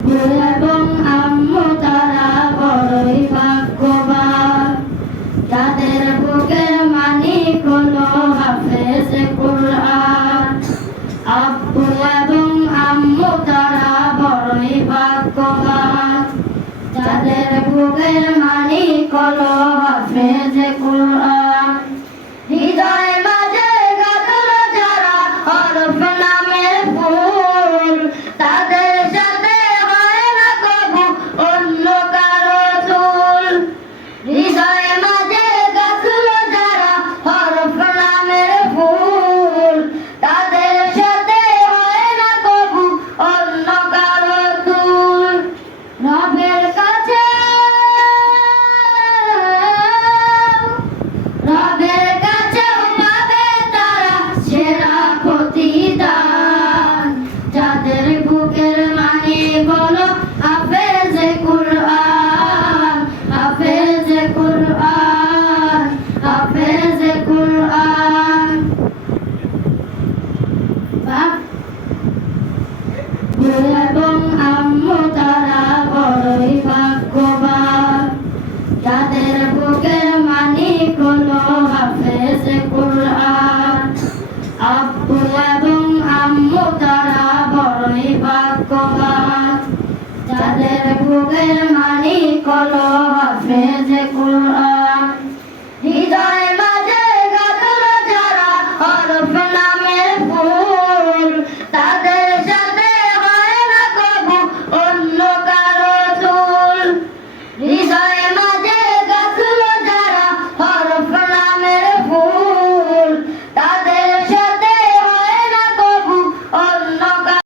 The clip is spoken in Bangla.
এবং আম্মু তারা বড়ই ভাগ্যবান, যাদের বুকের মানিক হলো হাফেজে কুরআন। আব্বু এবং আম্মু তারা বড়ই ভাগ্যবান, যাদের বুকের মানিক হলো হাফেজে কুরআন। হৃদয় মাঝে গাঁথলো যারা হরফ নামের ফুল, তাদের সাথে হয় না কবু অন্য কারো তুল। হৃদয় মাঝে গাঁথলো যারা হরফ নামের ফুল, তাদের সাথে হয় না কবু অন্য কারো তুল। রবের কাছে পাবে তারা সেরা প্রতিদান, যাদের বুকের মানিক হলো হাফেজে কুরআন, হাফেজে কুরআন, হাফেজে কুরআন। এবং আম্মু তারা বড়ই ভাগ্যবান, যাদের বুকের মানিক হলো হাফেজে কুরআন। আব্বু এবং আম্মু তারা বড়ই ভাগ্যবান, যাদের বুকের মানিক হলো হাফেজে কুরআন। হৃদয়